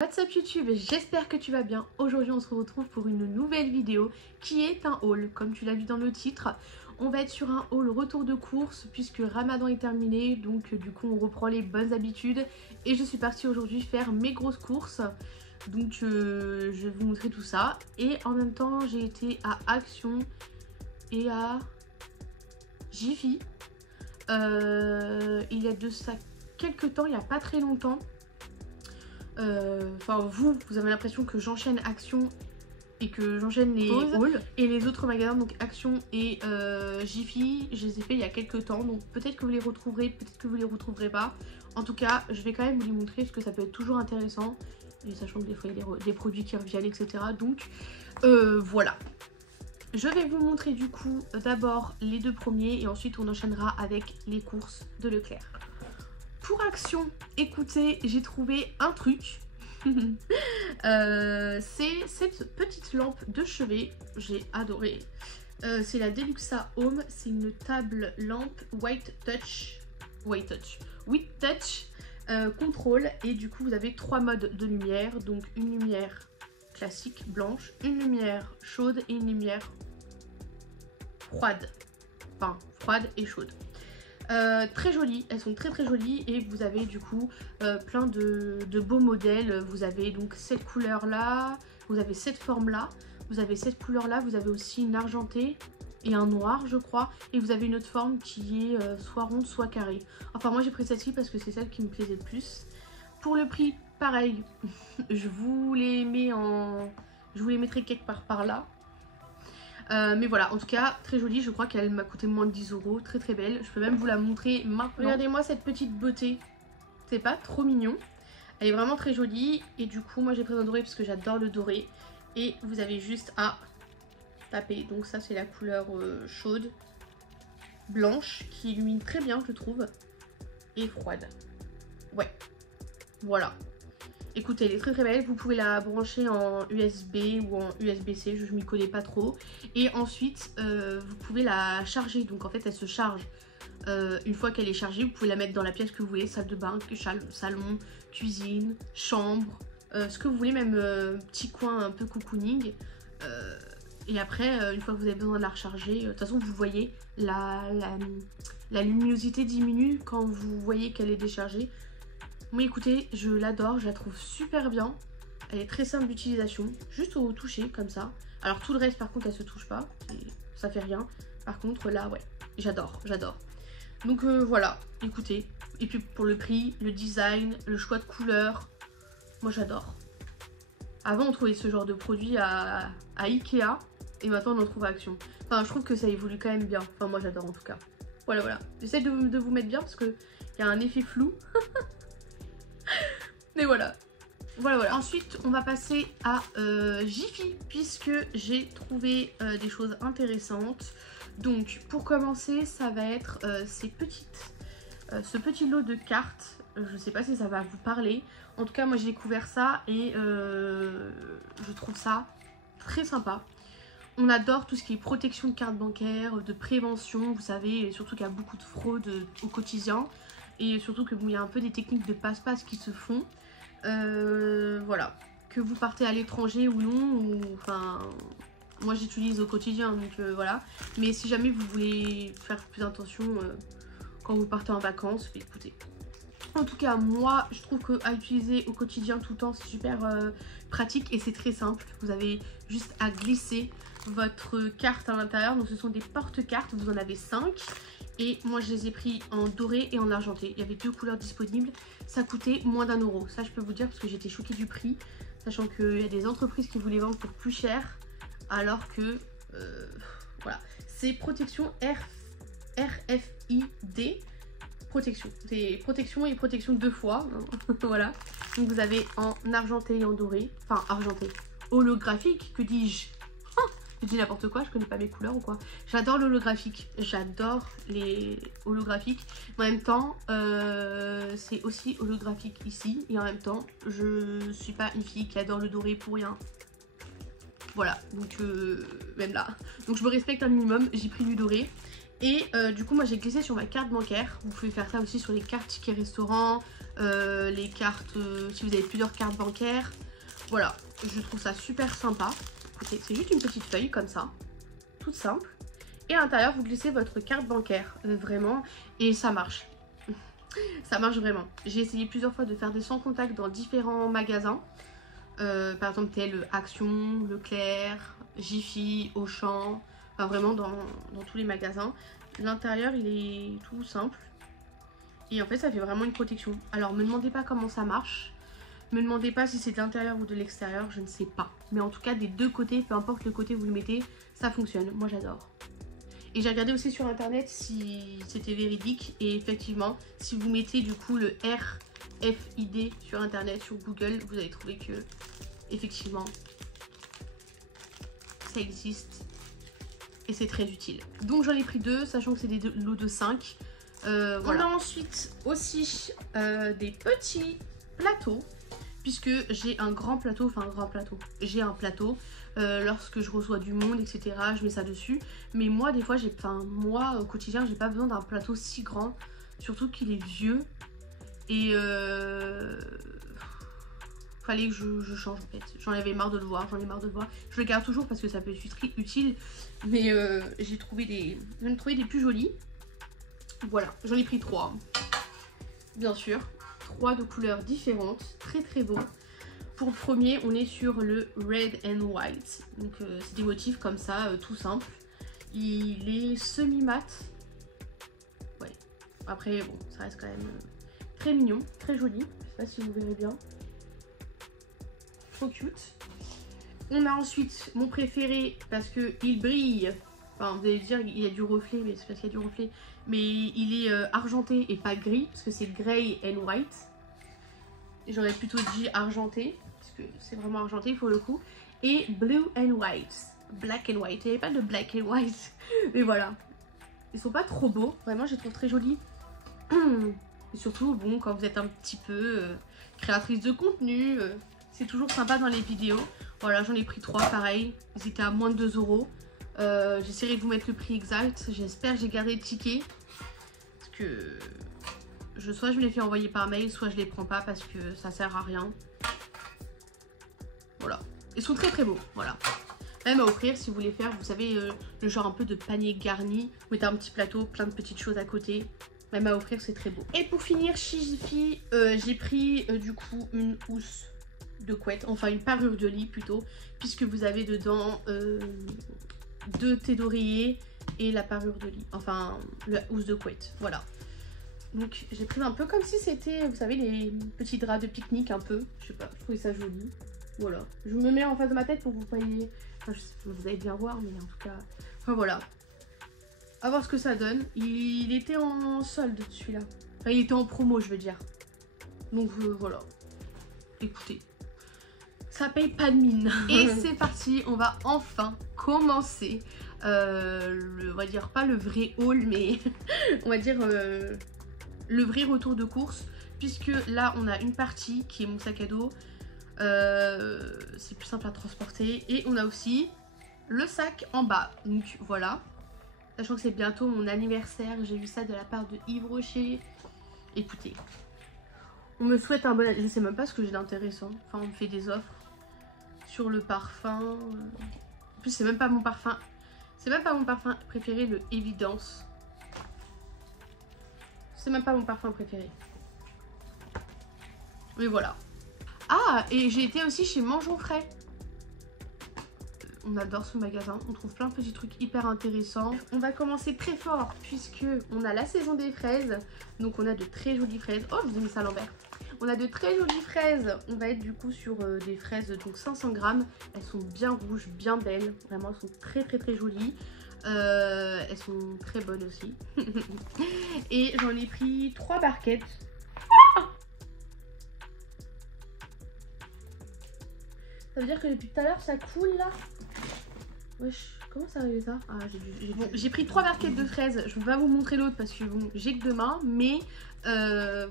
What's up YouTube, j'espère que tu vas bien. Aujourd'hui on se retrouve pour une nouvelle vidéo qui est un haul. Comme tu l'as vu dans le titre, on va être sur un haul retour de course puisque Ramadan est terminé. Donc du coup on reprend les bonnes habitudes. Et je suis partie aujourd'hui faire mes grosses courses. Donc je vais vous montrer tout ça. Et en même temps j'ai été à Action et à Jiffy. Il y a de ça quelques temps, il n'y a pas très longtemps. Enfin vous avez l'impression que j'enchaîne Action et que j'enchaîne les hauls, et les autres magasins, donc Action et Jiffy, je les ai fait il y a quelques temps, donc peut-être que vous les retrouverez, peut-être que vous les retrouverez pas. En tout cas je vais quand même vous les montrer parce que ça peut être toujours intéressant, et sachant que des fois il y a des produits qui reviennent, etc. Donc voilà, je vais vous montrer du coup d'abord les deux premiers et ensuite on enchaînera avec les courses de Leclerc. Pour Action, écoutez, j'ai trouvé un truc. C'est cette petite lampe de chevet, j'ai adoré. C'est la Deluxa Home, c'est une table lampe White Touch contrôle, et du coup vous avez trois modes de lumière, donc une lumière classique blanche, une lumière chaude et une lumière froide, enfin froide et chaude. Très jolies, elles sont très jolies, et vous avez du coup plein de beaux modèles. Vous avez donc cette couleur là, vous avez cette forme là, vous avez cette couleur là, vous avez aussi une argentée et un noir je crois, et vous avez une autre forme qui est soit ronde soit carrée. Enfin moi j'ai pris celle-ci parce que c'est celle qui me plaisait le plus. Pour le prix pareil, je vous les mettrai quelque part par là. Mais voilà, en tout cas très jolie, je crois qu'elle m'a coûté moins de 10 €, très belle. Je peux même vous la montrer maintenant. Regardez-moi cette petite beauté, c'est pas trop mignon, elle est vraiment très jolie. Et du coup moi j'ai pris un doré parce que j'adore le doré, et vous avez juste à taper. Donc ça c'est la couleur chaude, blanche, qui illumine très bien je trouve, et froide. Ouais, voilà. Écoutez, elle est très belle, vous pouvez la brancher en USB ou en USB-C, je m'y connais pas trop. Et ensuite, vous pouvez la charger, donc en fait elle se charge. Une fois qu'elle est chargée, vous pouvez la mettre dans la pièce que vous voulez, salle de bain, salon, cuisine, chambre, ce que vous voulez, même petit coin un peu cocooning. Et après, une fois que vous avez besoin de la recharger, de toute façon vous voyez la luminosité diminue quand vous voyez qu'elle est déchargée. Moi écoutez, je l'adore, je la trouve super bien. Elle est très simple d'utilisation, juste au toucher comme ça. Alors tout le reste par contre elle se touche pas, ça fait rien. Par contre là ouais, j'adore. Donc voilà, écoutez. Et puis pour le prix, le design, le choix de couleurs, moi j'adore. Avant on trouvait ce genre de produit à Ikea, et maintenant on en trouve à Action. Enfin je trouve que ça évolue quand même bien, enfin moi j'adore en tout cas. Voilà, j'essaie de vous mettre bien parce qu'il y a un effet flou. Mais voilà. Ensuite on va passer à Jiffy, puisque j'ai trouvé des choses intéressantes. Donc pour commencer ça va être ce petit lot de cartes. Je sais pas si ça va vous parler. En tout cas moi j'ai découvert ça et je trouve ça très sympa. On adore tout ce qui est protection de cartes bancaires, de prévention, vous savez, surtout qu'il y a beaucoup de fraude au quotidien. Et surtout que bon, il y a un peu des techniques de passe-passe qui se font. Voilà, que vous partez à l'étranger ou non, ou enfin moi j'utilise au quotidien, donc voilà. Mais si jamais vous voulez faire plus attention quand vous partez en vacances, écoutez. En tout cas moi je trouve qu'à utiliser au quotidien tout le temps c'est super pratique, et c'est très simple. Vous avez juste à glisser votre carte à l'intérieur. Donc ce sont des porte-cartes, vous en avez 5. Et moi je les ai pris en doré et en argenté. Il y avait deux couleurs disponibles. Ça coûtait moins d'1 €. Ça je peux vous dire parce que j'étais choquée du prix. Sachant qu'il y a des entreprises qui voulaient vendre pour plus cher. Alors que voilà. C'est protection RFID. Protection. C'est protection et protection 2 fois. Hein. Voilà. Donc vous avez en argenté et en doré. Enfin argenté. Holographique, que dis-je? Je dis n'importe quoi, je connais pas mes couleurs ou quoi. J'adore l'holographique, j'adore les holographiques. Mais en même temps, c'est aussi holographique ici. Et en même temps, je suis pas une fille qui adore le doré pour rien. Voilà, donc même là. Donc je me respecte un minimum, j'ai pris du doré. Et du coup moi j'ai glissé sur ma carte bancaire. Vous pouvez faire ça aussi sur les cartes tickets restaurants, les cartes, si vous avez plusieurs cartes bancaires. Voilà, je trouve ça super sympa. Écoutez, c'est juste une petite feuille comme ça, toute simple. Et à l'intérieur, vous glissez votre carte bancaire, vraiment, et ça marche. Ça marche vraiment. J'ai essayé plusieurs fois de faire des sans contact dans différents magasins. Par exemple, tel Action, Leclerc, Jiffy, Auchan. Enfin, vraiment dans tous les magasins. L'intérieur, il est tout simple. Et en fait, ça fait vraiment une protection. Alors, me demandez pas comment ça marche. Me demandez pas si c'est de l'intérieur ou de l'extérieur, je ne sais pas. Mais en tout cas, des deux côtés, peu importe le côté où vous le mettez, ça fonctionne. Moi, j'adore. Et j'ai regardé aussi sur internet si c'était véridique. Et effectivement, si vous mettez du coup le RFID sur internet, sur Google, vous allez trouver que effectivement ça existe. Et c'est très utile. Donc j'en ai pris 2, sachant que c'est des lots de 5. Voilà. On a ensuite aussi des petits plateaux. Puisque j'ai un grand plateau, enfin un grand plateau. J'ai un plateau. Lorsque je reçois du monde, etc., je mets ça dessus. Mais moi, des fois, moi, au quotidien, j'ai pas besoin d'un plateau si grand. Surtout qu'il est vieux. Et fallait que je change en fait. J'en avais marre de le voir, Je le garde toujours parce que ça peut être utile. Mais j'en ai trouvé des plus jolis. Voilà, j'en ai pris 3. Bien sûr. 3 de couleurs différentes. Très très beaux. Pour le premier, on est sur le red and white. Donc c'est des motifs comme ça, tout simple. Il est semi-mat. Ouais. Après, bon, ça reste quand même très mignon, très joli. Je sais pas si vous verrez bien. Trop cute. On a ensuite mon préféré parce que il brille. Enfin, vous allez dire il y a du reflet, mais c'est parce qu'il y a du reflet. Mais il est argenté et pas gris, parce que c'est grey and white. J'aurais plutôt dit argenté, parce que c'est vraiment argenté pour le coup. Et blue and white, black and white. Il n'y avait pas de black and white, mais voilà. Ils sont pas trop beaux, vraiment je les trouve très jolis. Et surtout, bon, quand vous êtes un petit peu créatrice de contenu, c'est toujours sympa dans les vidéos. Voilà, j'en ai pris 3 pareil, ils étaient à moins de 2 €. J'essaierai de vous mettre le prix exact, j'espère que j'ai gardé le ticket. Parce que soit je me les fais envoyer par mail, soit je les prends pas parce que ça sert à rien. Voilà. Ils sont très très beaux, voilà. Même à offrir si vous voulez faire, vous savez, le genre un peu de panier garni. Vous mettez un petit plateau, plein de petites choses à côté. Même à offrir, c'est très beau. Et pour finir, chez Jiffy, j'ai pris du coup une housse de couette. Enfin, une parure de lit plutôt. Puisque vous avez dedans 2 thés d'oreiller et la parure de lit. Enfin, la housse de couette, voilà. Donc j'ai pris un peu comme si c'était, vous savez, les petits draps de pique-nique un peu. Je sais pas, je trouvais ça joli. Voilà. Je me mets en face de ma tête pour vous voyez. Enfin, vous allez bien voir, mais en tout cas. Enfin voilà. À voir ce que ça donne. Il était en solde celui-là. Enfin, il était en promo, je veux dire. Donc voilà. Écoutez. Ça paye pas de mine. Et c'est parti, on va enfin commencer. On va dire pas le vrai haul, mais on va dire le vrai retour de course, puisque là on a une partie qui est mon sac à dos, c'est plus simple à transporter, et on a aussi le sac en bas. Donc voilà, sachant que c'est bientôt mon anniversaire, j'ai vu ça de la part de Yves Rocher. Écoutez, on me souhaite un bon anniversaire, je sais même pas ce que j'ai d'intéressant, enfin on me fait des offres sur le parfum, en plus c'est même pas mon parfum, préféré, le Évidence. C'est même pas mon parfum préféré. Mais voilà. Ah, et j'ai été aussi chez Mangeons Frais. On adore ce magasin. On trouve plein de petits trucs hyper intéressants. On va commencer très fort puisque on a la saison des fraises. Donc on a de très jolies fraises. Oh, je vous ai mis ça à l'envers. On a de très jolies fraises. On va être du coup sur des fraises, donc 500 grammes. Elles sont bien rouges, bien belles. Vraiment, elles sont très très très jolies. Elles sont très bonnes aussi. Et j'en ai pris 3 barquettes. Ça veut dire que depuis tout à l'heure ça coule là. Wesh, comment ça arrive ça? Ah, j'ai pris 3 barquettes de fraises. Je vais pas vous montrer l'autre parce que bon, j'ai que 2 mains. Mais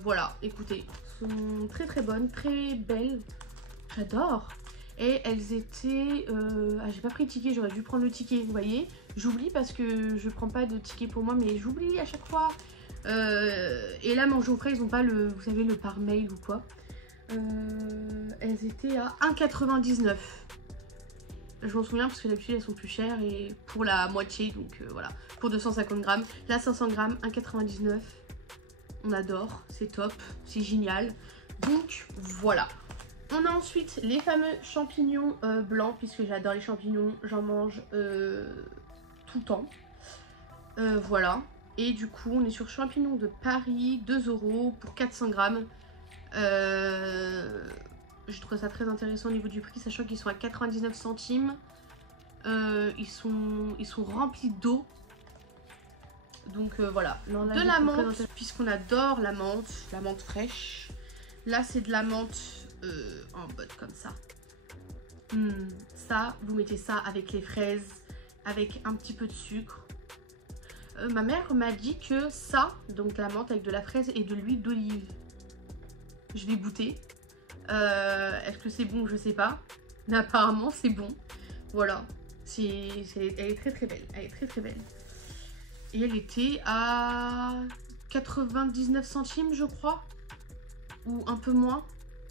voilà, écoutez, elles sont très très bonnes, très belles. J'adore. Et elles étaient... Ah, j'ai pas pris de ticket, j'aurais dû prendre le ticket, vous voyez. J'oublie parce que je prends pas de ticket pour moi, mais j'oublie à chaque fois. Et là, manger au frais, ils n'ont pas le, vous savez, le par mail ou quoi. Elles étaient à 1,99 €. Je m'en souviens parce que d'habitude elles sont plus chères et pour la moitié, donc voilà, pour 250 grammes. Là 500 grammes, 1,99 €. On adore, c'est top, c'est génial. Donc voilà. On a ensuite les fameux champignons blancs, puisque j'adore les champignons, j'en mange tout le temps. Voilà. Et du coup on est sur champignons de Paris, 2 € pour 400 grammes. Je trouve ça très intéressant au niveau du prix, sachant qu'ils sont à 99 centimes. Ils sont remplis d'eau. Donc voilà. De la menthe, puisqu'on adore la menthe fraîche. Là c'est de la menthe en botte comme ça. Ça, vous mettez ça avec les fraises, avec un petit peu de sucre. Ma mère m'a dit que ça, donc la menthe avec de la fraise et de l'huile d'olive. Je vais goûter. Est-ce que c'est bon? Je sais pas. Mais apparemment c'est bon. Voilà. Elle est très très belle. Elle est très très belle. Et elle était à 99 centimes je crois. Ou un peu moins.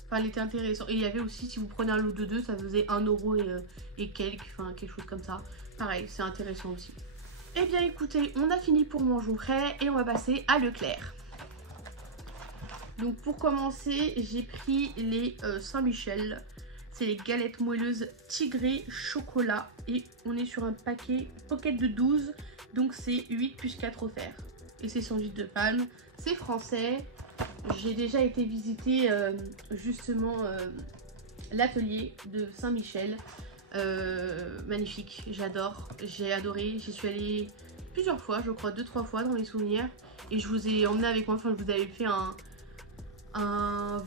Enfin elle était intéressante. Et il y avait aussi, si vous prenez un lot de 2, ça faisait 1 € et quelques. Enfin quelque chose comme ça. Pareil, c'est intéressant aussi. Eh bien écoutez, on a fini pour manger au frais. Et on va passer à Leclerc. Donc pour commencer, j'ai pris les Saint-Michel. C'est les galettes moelleuses tigrées chocolat. Et on est sur un paquet pocket de 12. Donc c'est 8 plus 4 offerts. Et c'est sans huile de palme. C'est français. J'ai déjà été visiter justement l'atelier de Saint-Michel. Magnifique, j'adore. J'ai adoré. J'y suis allée plusieurs fois, je crois 2-3 fois dans mes souvenirs. Et je vous ai emmené avec moi, enfin je vous avais fait un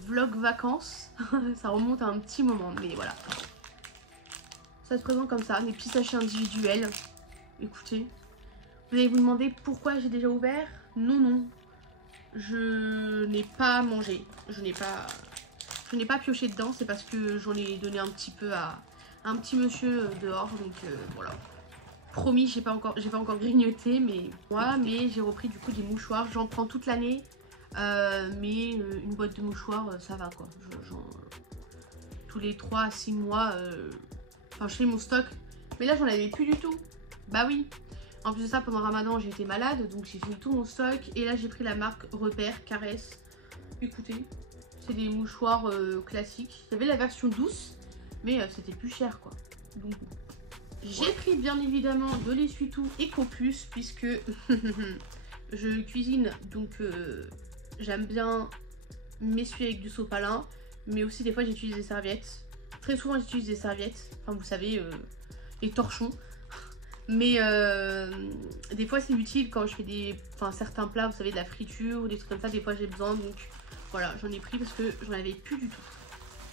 vlog vacances. Ça remonte à un petit moment, mais voilà. Ça se présente comme ça, des petits sachets individuels. Écoutez, vous allez vous demander pourquoi j'ai déjà ouvert. Non, je n'ai pas mangé. Je n'ai pas pioché dedans. C'est parce que j'en ai donné un petit peu à un petit monsieur dehors. Donc voilà. Promis, j'ai pas encore grignoté, mais j'ai repris du coup des mouchoirs. J'en prends toute l'année. Mais une boîte de mouchoirs ça va quoi, tous les 3 à 6 mois enfin je fais mon stock, mais là j'en avais plus du tout, bah oui, en plus de ça pendant Ramadan j'ai été malade, donc j'ai fini tout mon stock. Et là j'ai pris la marque Repère Caresse. Écoutez, c'est des mouchoirs classiques, il y avait la version douce mais c'était plus cher quoi. Donc j'ai pris bien évidemment de l'essuie-tout Ecopus puisque je cuisine, donc j'aime bien m'essuyer avec du sopalin, mais aussi des fois j'utilise des serviettes. Très souvent j'utilise des serviettes, enfin vous savez, les torchons. Mais des fois c'est utile quand je fais certains plats, vous savez, de la friture ou des trucs comme ça, des fois j'ai besoin, donc voilà, j'en ai pris parce que j'en avais plus du tout.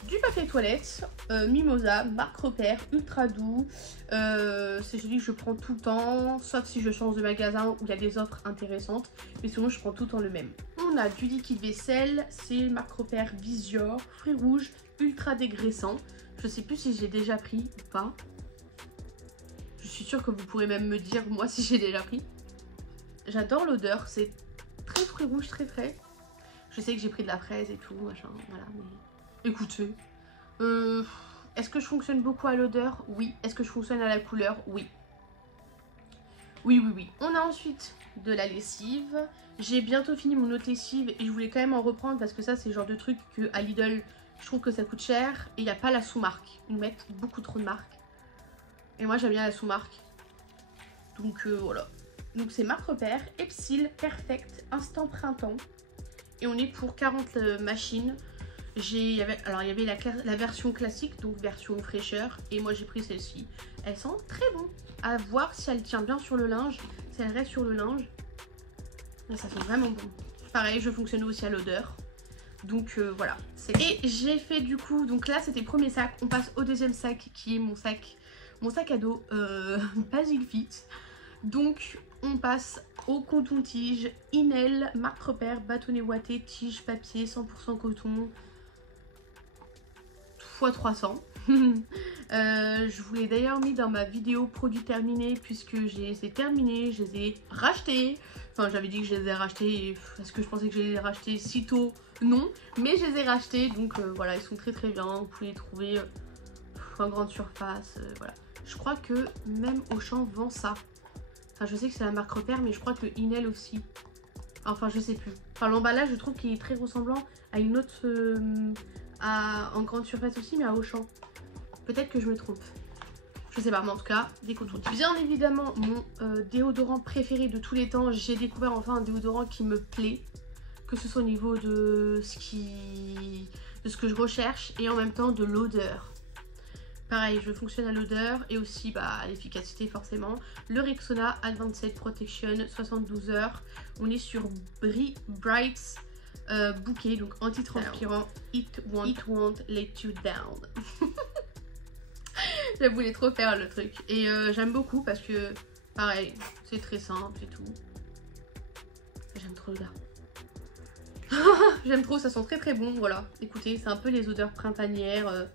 Du papier toilette, Mimosa, marque Repère, ultra doux. C'est celui que je prends tout le temps, sauf si je change de magasin où il y a des offres intéressantes. Mais sinon, je prends tout le temps le même. On a du liquide vaisselle, c'est marque Repère Visior, fruits rouges, ultra dégraissant. Je sais plus si j'ai déjà pris ou pas. Je suis sûre que vous pourrez même me dire, moi, si j'ai déjà pris. J'adore l'odeur, c'est très fruits rouges, très frais. Je sais que j'ai pris de la fraise et tout, machin, voilà, mais... Écoutez, est-ce que je fonctionne beaucoup à l'odeur? Oui. Est-ce que je fonctionne à la couleur? Oui. Oui. On a ensuite de la lessive. J'ai bientôt fini mon autre lessive et je voulais quand même en reprendre parce que ça c'est le genre de truc que à Lidl je trouve que ça coûte cher et il n'y a pas la sous-marque. Ils mettent beaucoup trop de marques. Et moi j'aime bien la sous-marque. Donc voilà. Donc c'est marque Repère, Epsil Perfect Instant Printemps. Et on est pour 40 machines. Il y avait la version classique, donc version fraîcheur, et moi j'ai pris celle-ci. Elle sent très bon. À voir si elle tient bien sur le linge, si elle reste sur le linge. Là, ça sent vraiment bon. Pareil, je fonctionne aussi à l'odeur. Donc voilà. Et j'ai fait du coup, donc là c'était le premier sac. On passe au deuxième sac qui est mon sac à dos Basic Fit. Donc on passe au coton-tige Inel, marque Repère, bâtonnet ouaté, tige papier 100% coton. X 300. Je vous l'ai d'ailleurs mis dans ma vidéo produits terminés puisque je les ai terminés, je les ai rachetés. Enfin, j'avais dit que je les ai rachetés. Est-ce que je pensais que je les ai rachetés si tôt? Non. Mais je les ai rachetés. Donc voilà, ils sont très très bien. Vous pouvez les trouver en grande surface. Voilà. Je crois que même Auchan vend ça. Enfin, je sais que c'est la marque Repère, mais je crois que Inel aussi. Enfin, je sais plus. Enfin, l'emballage, je trouve qu'il est très ressemblant à une autre... en grande surface aussi, mais à Auchan. Peut-être que je me trompe. Je sais pas, mais en tout cas, des cotons. Bien évidemment, mon déodorant préféré de tous les temps. J'ai découvert enfin un déodorant qui me plaît. Que ce soit au niveau de ce que je recherche et en même temps de l'odeur. Pareil, je fonctionne à l'odeur et aussi à l'efficacité forcément. Le Rexona Advanced Protection 72 heures. On est sur Brights Bouquet, donc anti-transpirant. It won't let you down. Je voulais trop faire le truc. Et j'aime beaucoup parce que, pareil, c'est très simple et tout. J'aime trop le gars. J'aime trop, ça sent très très bon, voilà. Écoutez, c'est un peu les odeurs printanières.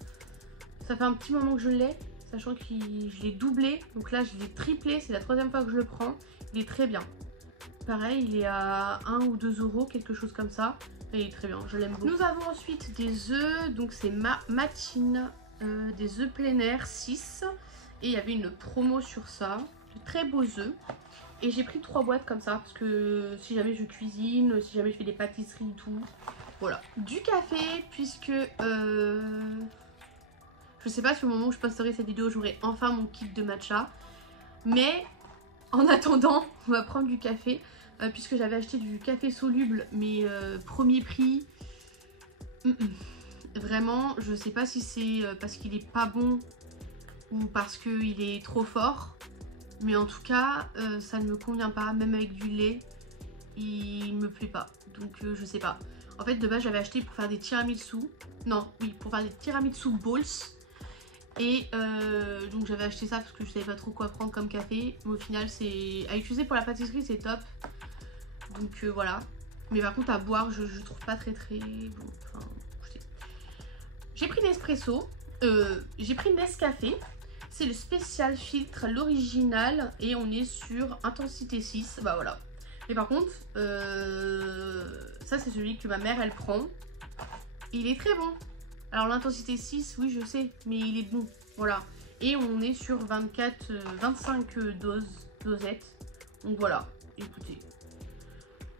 Ça fait un petit moment que je l'ai, sachant que je l'ai doublé. Donc là, je l'ai triplé, c'est la 3e fois que je le prends. Il est très bien. Pareil, il est à 1 ou 2 euros, quelque chose comme ça. Et il est très bien, je l'aime beaucoup. Nous avons ensuite des œufs, donc c'est Matine. Des œufs plein air 6 et il y avait une promo sur ça, de très beaux œufs et j'ai pris 3 boîtes comme ça parce que si jamais je cuisine, si jamais je fais des pâtisseries et tout, voilà. Du café puisque je sais pas si au moment où je posterai cette vidéo j'aurai enfin mon kit de matcha, mais en attendant on va prendre du café puisque j'avais acheté du café soluble mais premier prix. Vraiment, je sais pas si c'est parce qu'il est pas bon ou parce qu'il est trop fort. Mais en tout cas, ça ne me convient pas. Même avec du lait, il me plaît pas. Donc je sais pas. En fait, de base, j'avais acheté pour faire des tiramisu. Non, oui, pour faire des tiramisu balls. Et donc j'avais acheté ça parce que je savais pas trop quoi prendre comme café. Mais au final, c'est à utiliser pour la pâtisserie, c'est top. Donc voilà. Mais par contre, à boire, je trouve pas très bon. Enfin... J'ai pris Nespresso, j'ai pris Nescafé, c'est le spécial filtre, l'original, et on est sur intensité 6, bah voilà. Mais par contre, ça c'est celui que ma mère elle prend, il est très bon. Alors l'intensité 6, oui je sais, mais il est bon, voilà. Et on est sur 25 dosettes, donc voilà, écoutez.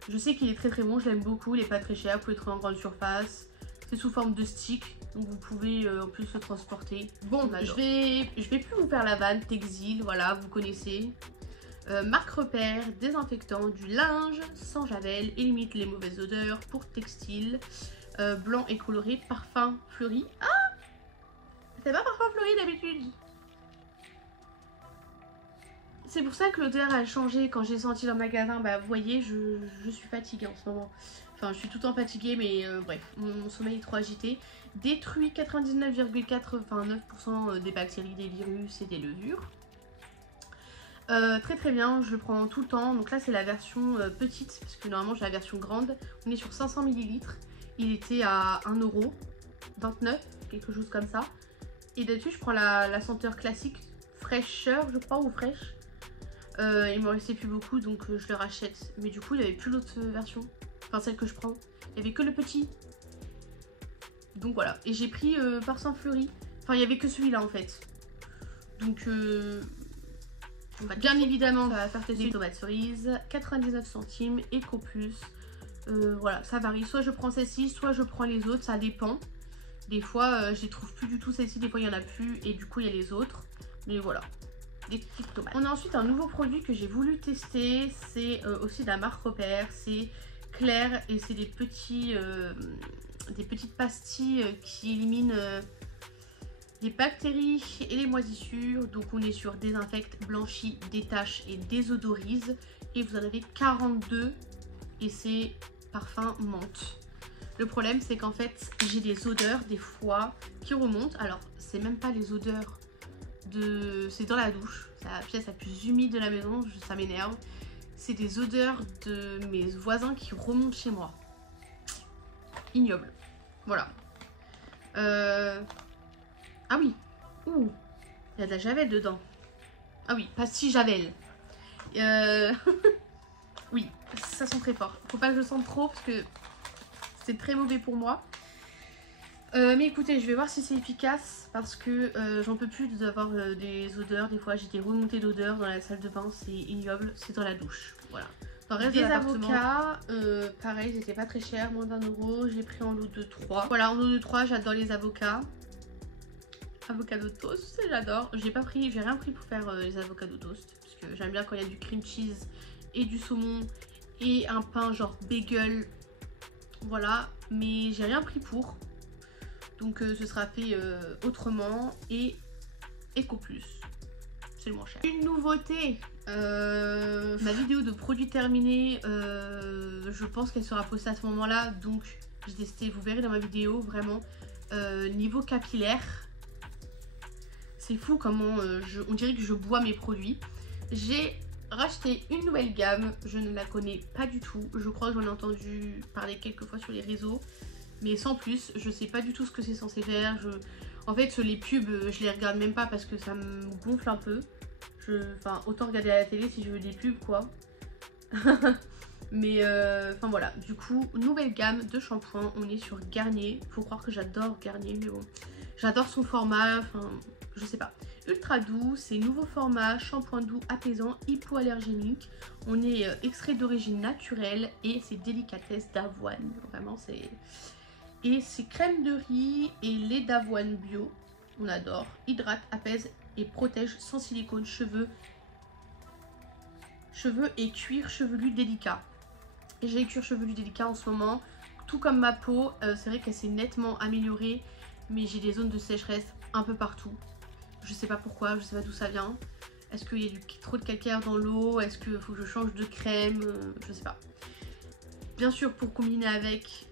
Je sais qu'il est très bon, je l'aime beaucoup, il est pas très cher, vous pouvez le trouver en grande surface, c'est sous forme de stick. Donc vous pouvez en plus le transporter. Bon, je vais plus vous faire la vanne, Texil, voilà, vous connaissez. Marque Repère, désinfectant du linge, sans javel, élimine les mauvaises odeurs pour textile. Blanc et coloré, parfum fleuri. Ah, c'est pas parfum fleuri d'habitude. C'est pour ça que l'odeur a changé quand j'ai senti dans le magasin. Bah vous voyez, je suis fatiguée en ce moment. Enfin, je suis tout le temps fatiguée, mais bref, mon sommeil est trop agité. Détruit 99,89% des bactéries, des virus et des levures. Très bien, je le prends tout le temps. Donc là, c'est la version petite, parce que normalement, j'ai la version grande. On est sur 500 ml. Il était à 1,29 €, quelque chose comme ça. Et d'habitude, je prends la senteur classique, fraîcheur, je crois, ou fraîche. Il me restait plus beaucoup, donc je le rachète. Mais du coup, il n'y avait plus l'autre version. Enfin, celle que je prends. Il n'y avait que le petit. Donc voilà. Et j'ai pris Parfum Fleuri. Enfin, il n'y avait que celui-là en fait. Donc, bien évidemment, on va faire tester une tomate cerise. 99 centimes, Eco Plus. Voilà, ça varie. Soit je prends celle-ci, soit je prends les autres. Ça dépend. Des fois, je les trouve plus du tout celle-ci. Des fois, il n'y en a plus. Et du coup, il y a les autres. Mais voilà. Des petites tomates. On a ensuite un nouveau produit que j'ai voulu tester. C'est aussi de la marque Repère. C'est Claire et c'est des petites pastilles qui éliminent les bactéries et les moisissures. Donc on est sur désinfecte, blanchit, détache et désodorise. Et vous en avez 42 et c'est parfum menthe. Le problème c'est qu'en fait j'ai des odeurs des fois qui remontent. Alors c'est même pas les odeurs c'est dans la douche, c'est la pièce la plus humide de la maison, ça m'énerve. C'est des odeurs de mes voisins qui remontent chez moi. Ignoble. Voilà. Ah oui. Ouh. Il y a de la javel dedans. Ah oui, pastille javel. Oui, ça sent très fort. Faut pas que je sente trop parce que c'est très mauvais pour moi. Mais écoutez, je vais voir si c'est efficace parce que j'en peux plus d'avoir des odeurs. Des fois, j'ai des remontées d'odeurs dans la salle de bain, c'est ignoble, c'est dans la douche. Voilà. Dans le reste des avocats, pareil, c'était pas très cher, moins d'1 €. J'ai pris en lot de 3. Voilà, en lot de 3, j'adore les avocats. Avocado toast, j'adore. J'ai rien pris pour faire les avocados toast parce que j'aime bien quand il y a du cream cheese et du saumon et un pain genre bagel. Voilà, mais j'ai rien pris pour. Donc ce sera fait autrement et Eco Plus. C'est le moins cher. Une nouveauté, ma vidéo de produits terminés, je pense qu'elle sera postée à ce moment-là. Donc j'ai testé, vous verrez dans ma vidéo, vraiment. Niveau capillaire, c'est fou comment on dirait que je bois mes produits. J'ai racheté une nouvelle gamme, je ne la connais pas du tout. Je crois que j'en ai entendu parler quelques fois sur les réseaux. Mais sans plus, je sais pas du tout ce que c'est censé faire. En fait, les pubs, je les regarde même pas parce que ça me gonfle un peu. Enfin, autant regarder à la télé si je veux des pubs, quoi. Mais, enfin voilà. Du coup, nouvelle gamme de shampoing. On est sur Garnier. Faut croire que j'adore Garnier, mais bon. J'adore son format, enfin, je sais pas. Ultra doux, c'est nouveau format, shampoing doux, apaisant, hypoallergénique. On est extrait d'origine naturelle et c'est délicatesse d'avoine. Vraiment, c'est... Et c'est crème de riz et lait d'avoine bio. On adore. Hydrate, apaise et protège sans silicone, cheveux et cuir chevelu délicat. Et j'ai le cuir chevelu délicat en ce moment. Tout comme ma peau, c'est vrai qu'elle s'est nettement améliorée. Mais j'ai des zones de sécheresse un peu partout. Je sais pas pourquoi, je sais pas d'où ça vient. Est-ce qu'il y a trop de calcaire dans l'eau? Est-ce qu'il faut que je change de crème? Je sais pas. Bien sûr, pour combiner avec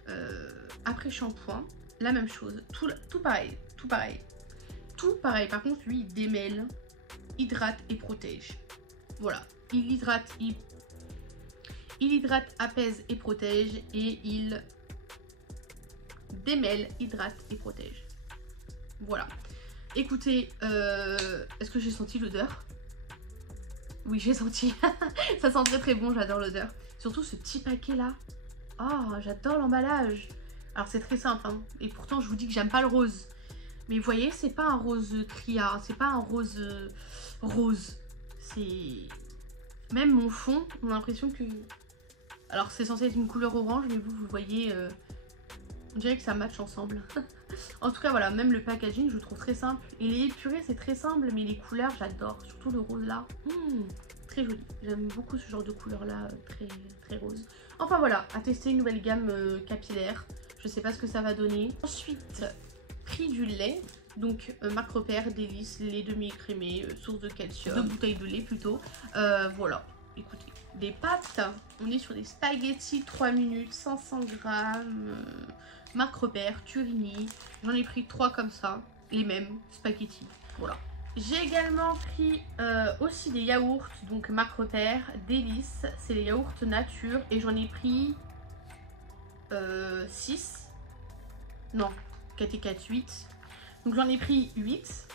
après shampoing, la même chose. Tout pareil, tout pareil. Tout pareil. Par contre, lui, il démêle, hydrate et protège. Voilà. Il hydrate, apaise et protège. Et il démêle, hydrate et protège. Voilà. Écoutez, est-ce que j'ai senti l'odeur? Oui, j'ai senti. Ça sent très très bon, j'adore l'odeur. Surtout ce petit paquet là. Oh, j'adore l'emballage. Alors c'est très simple, hein. Et pourtant je vous dis que j'aime pas le rose. Mais vous voyez, c'est pas un rose criard, c'est pas un rose rose. C'est... Même mon fond, on a l'impression que... Alors c'est censé être une couleur orange, mais vous voyez... On dirait que ça match ensemble. En tout cas, voilà, même le packaging, je le trouve très simple. Et les épurés, c'est très simple, mais les couleurs, j'adore. Surtout le rose là. Très joli. J'aime beaucoup ce genre de couleur là, très, très rose. Enfin voilà, à tester une nouvelle gamme capillaire. Je sais pas ce que ça va donner. Ensuite, prix du lait. Donc, marque repère, délice, lait demi-écrémé, source de calcium. 2 bouteilles de lait plutôt. Voilà, écoutez. Des pâtes, on est sur des spaghettis 3 minutes, 500 grammes. Marque repère, Turini. J'en ai pris 3 comme ça, les mêmes spaghettis. Voilà. J'ai également pris aussi des yaourts, donc marque repère, délice. C'est les yaourts nature et j'en ai pris 6. Non, 4 et 4, 8. Donc j'en ai pris 8.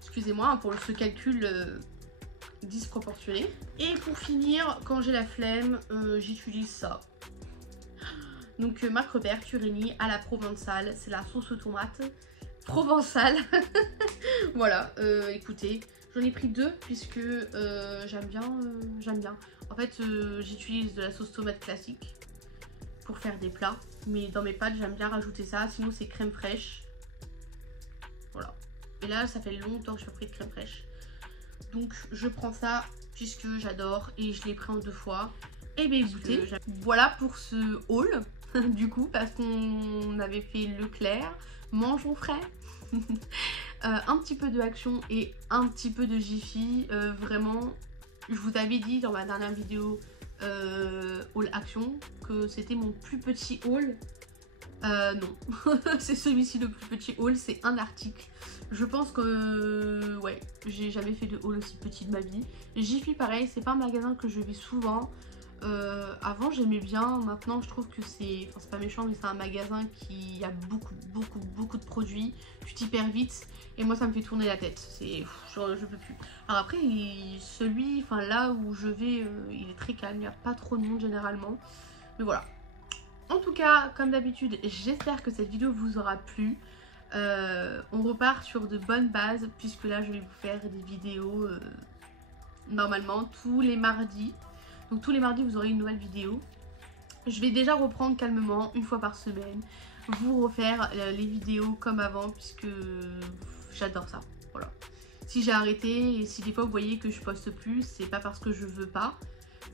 Excusez-moi hein, pour ce calcul disproportionné. Et pour finir, quand j'ai la flemme, j'utilise ça. Donc marque repère, Turini à la provençale. C'est la sauce aux tomates provençale. Voilà, écoutez, j'en ai pris 2 puisque j'aime bien. En fait, j'utilise de la sauce tomate classique pour faire des plats. Mais dans mes pâtes, j'aime bien rajouter ça. Sinon, c'est crème fraîche. Voilà. Et là, ça fait longtemps que je n'ai pas pris de crème fraîche. Donc, je prends ça puisque j'adore et je l'ai pris en 2 fois. Et bien, écoutez, voilà pour ce haul. Du coup, parce qu'on avait fait Leclerc, mangeons frais. Un petit peu de Action et un petit peu de Jiffy. Vraiment, je vous avais dit dans ma dernière vidéo haul Action que c'était mon plus petit haul. Non, c'est celui-ci le plus petit haul, c'est un article. Je pense que ouais, j'ai jamais fait de haul aussi petit de ma vie. Jiffy pareil, c'est pas un magasin que je vais souvent. Avant j'aimais bien, maintenant je trouve que c'est, enfin c'est pas méchant mais c'est un magasin qui a beaucoup de produits, tu t'y perds vite et moi ça me fait tourner la tête, c'est, je peux plus. Alors après celui, enfin là où je vais, il est très calme, il n'y a pas trop de monde généralement, mais voilà. En tout cas comme d'habitude j'espère que cette vidéo vous aura plu. On repart sur de bonnes bases puisque là je vais vous faire des vidéos normalement tous les mardis. Donc tous les mardis vous aurez une nouvelle vidéo. Je vais déjà reprendre calmement une fois par semaine, vous refaire les vidéos comme avant puisque j'adore ça. Voilà. Si j'ai arrêté et si des fois vous voyez que je poste plus, c'est pas parce que je veux pas,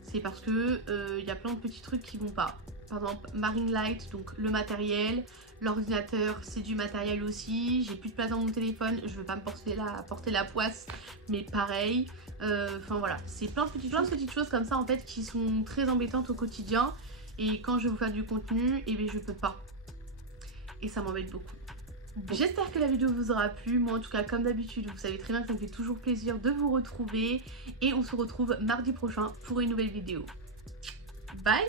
c'est parce que y a plein de petits trucs qui vont pas. Par exemple Marine Light, donc le matériel, l'ordinateur c'est du matériel aussi, j'ai plus de place dans mon téléphone, je veux pas me porter la poisse mais pareil. Enfin voilà, c'est plein de petites choses comme ça en fait qui sont très embêtantes au quotidien et quand je vais vous faire du contenu, et bien je peux pas et ça m'embête beaucoup. Bon. J'espère que la vidéo vous aura plu, moi en tout cas comme d'habitude vous savez très bien que ça me fait toujours plaisir de vous retrouver et on se retrouve mardi prochain pour une nouvelle vidéo. Bye.